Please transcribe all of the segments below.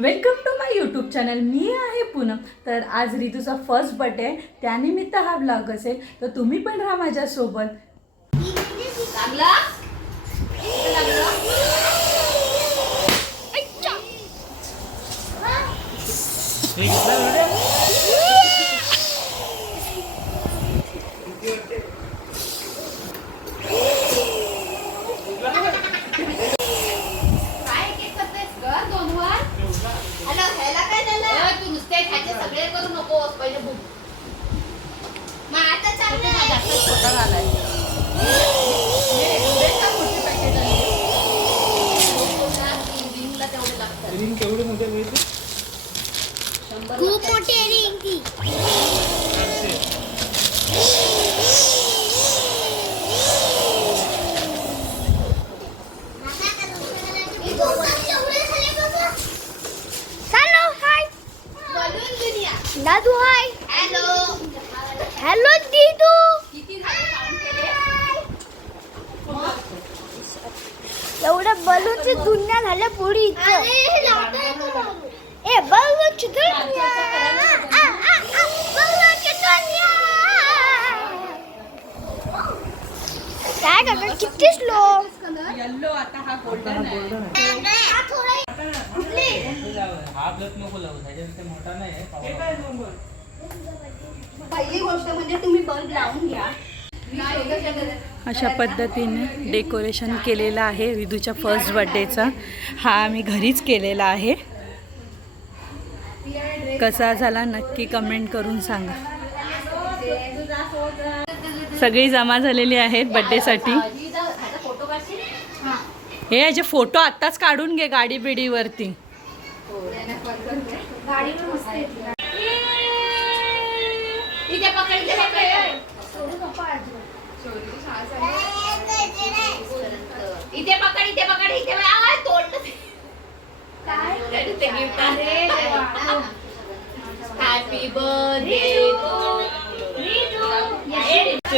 Welcome to my YouTube channel मी आहे पूनम. तर आज रितूचा फर्स्ट बर्थडे आहे. त्यानिमित्त हा ब्लॉग असेल. तर तुम्ही पण राहा माझ्यासोबत. लागला कुठं लागलं काय केक करतेस ग दोन वर हॅलो ह्याला काय झालं तू नुसते खायचे सगळे करू नकोस पहिले बुक मग आता चाललंय जास्त छोटा झालाय तेवढे लागतात रिंग केवढे मोठे माहिती खूप मोठी आहे रिंग ती हॅलो हाय बलून दुनिया दादू हाय हॅलो हॅलो दीदू किती झाले काउंट केले एवढ्या बलूनची दुनिया झाल्या पुढे इथं ए बलूनची दुनिया आ, आ, आ, बलूनची दुनिया काय करणार किती स्लो हा ब्लॉक नको लावू ह्याच्यापेक्षा मोठा नाही आहे पावडा. पहिली गोष्ट म्हणजे तुम्ही बल्ब लावून घ्या अशा पद्धतीने डेकोरेशन केलेलं आहे रिदूच्या फर्स्ट बर्थडेचा हा आम्ही घरीच केलेला आहे. कसा झाला नक्की कमेंट करून सांगा. सगळी जमा झालेली आहेत बड्डेसाठी हे याचे फोटो आत्ताच काढून घे गाडी बिडीवरती. इथे पकड इथे पकड इथे पकड इथे पकड इथे पकड. आवाज तोडलं ते. ते gift आहे. हॅपी बर्थडे ते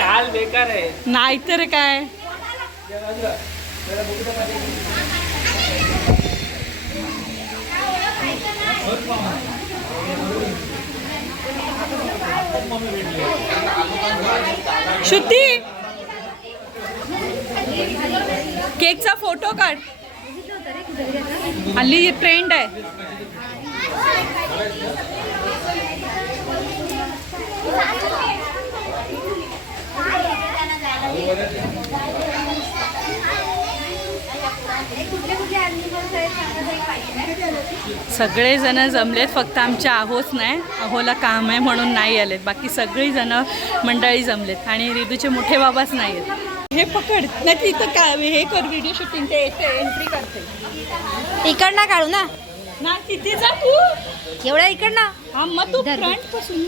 हाल बेकार आहे नाहीतर काय? श्रुती केकचा फोटो काढ. हल्ली ट्रेंड आहे सगळेजण जमलेत फक्त आमच्या आहोच नाही. अहोला काम आहे म्हणून नाही आलेत. बाकी सगळीजणं मंडळी जमलेत. आणि रिदूचे मोठे बाबाच नाही आहेत हे पकड. नाही तिथं काय हे कर व्हिडिओ शूटिंग ते एंट्री करते. इकडनं काढू ना. ना तिथे जा तू. एवढ्या इकडनं हा मग तू फ्रंटपासून.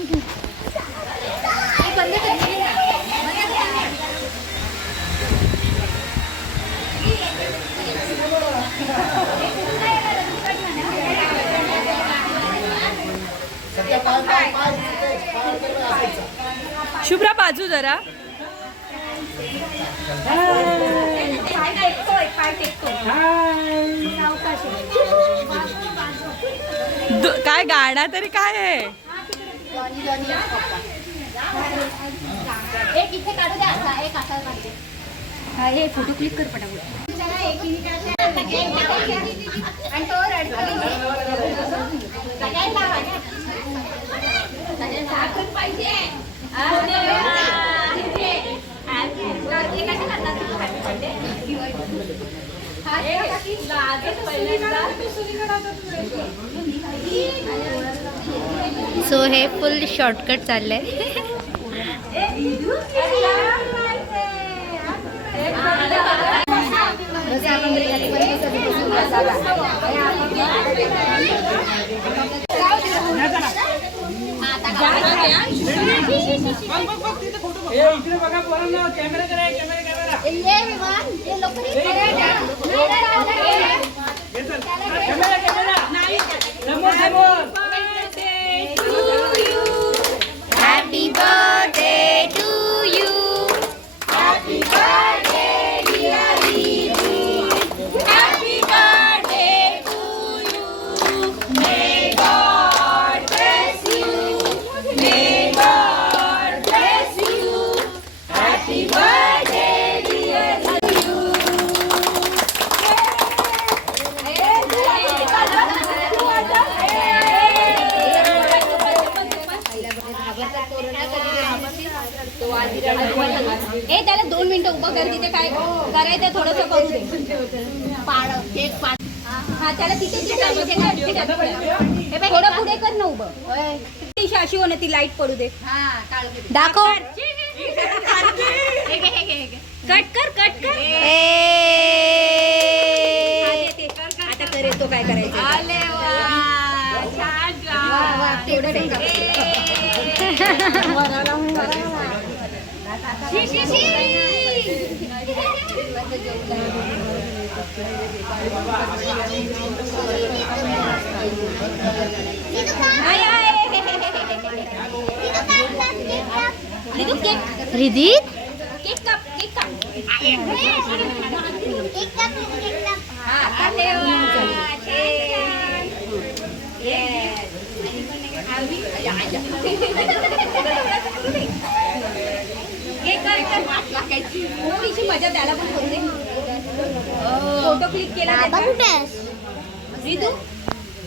शुभ्रा बाजू जरा. काय गाणं तरी काय आहे? हे फोटो क्लिक कर पटापट पाहिजे सो हे फुल शॉर्टकट इकडे बघा कॅमेरा Happy birthday. ए त्याला दोन मिनिटं उभं कर तिथे काय करायचं थोडस करू दे. हा त्याला तिथे. हे बघ, थोडं पुढे कर ना उभं. ती अशी हो ना ती लाइट पडू दे. दाखव. कट कर कट कर. Ridit? Cake cup, cake cup. Cake cup, cake cup. Ah, kan dewa. थोडीशी मजा द्यायला पण करू फोटो क्लिक केला रिदू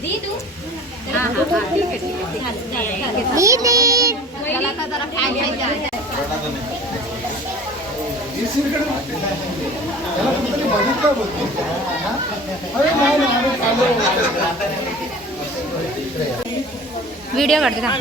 रिदू हा, हा. ठीक आहे, ठीक आहे. चालेल, चालेल, चालेल. त्याला आता जरा fan पाहिजे. व्हिडिओ काढते ना.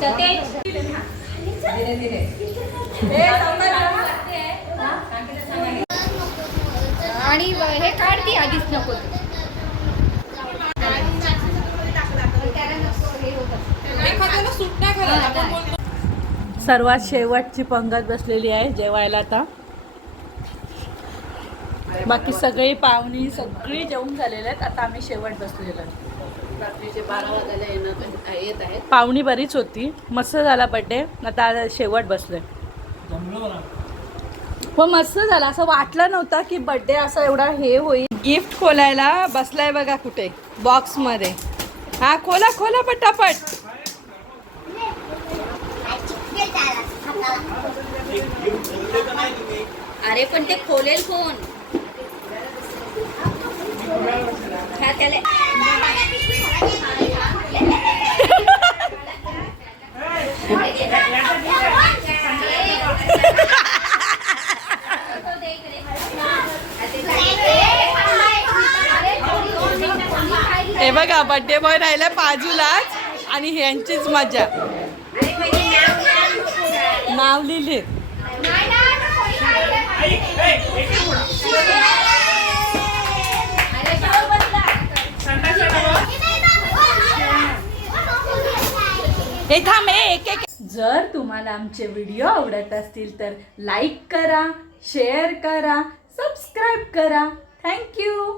सतेज आणि हे आधीच नको सर्वात शेवटची पंगत बसलेली आहे जेवायला आता. बाकी सगळी पाहुणी सगळी जेवून झालेले आहेत. आता आम्ही शेवट बसलेलो पाहुणी बरीच होती. मस्त झाला बड्डे आता शेवट बसलोय. हो मस्त झाला. असं वाटलं नव्हतं की बड्डे असं एवढा हे होईल. गिफ्ट खोलायला बसलाय बघा कुठे बॉक्समध्ये. हा खोला खोला पटापट. अरे पण ते खोलेल कोण? हा त्याला हे बघा बड्डे बॉय राहिला बाजूलाच आणि ह्यांचीच मजा. नाव लिहिले हे थांब एक एक. जर तुम्हाला आमचे व्हिडिओ आवडत असतील तर लाईक करा शेअर करा सबस्क्राईब करा. थँक्यू.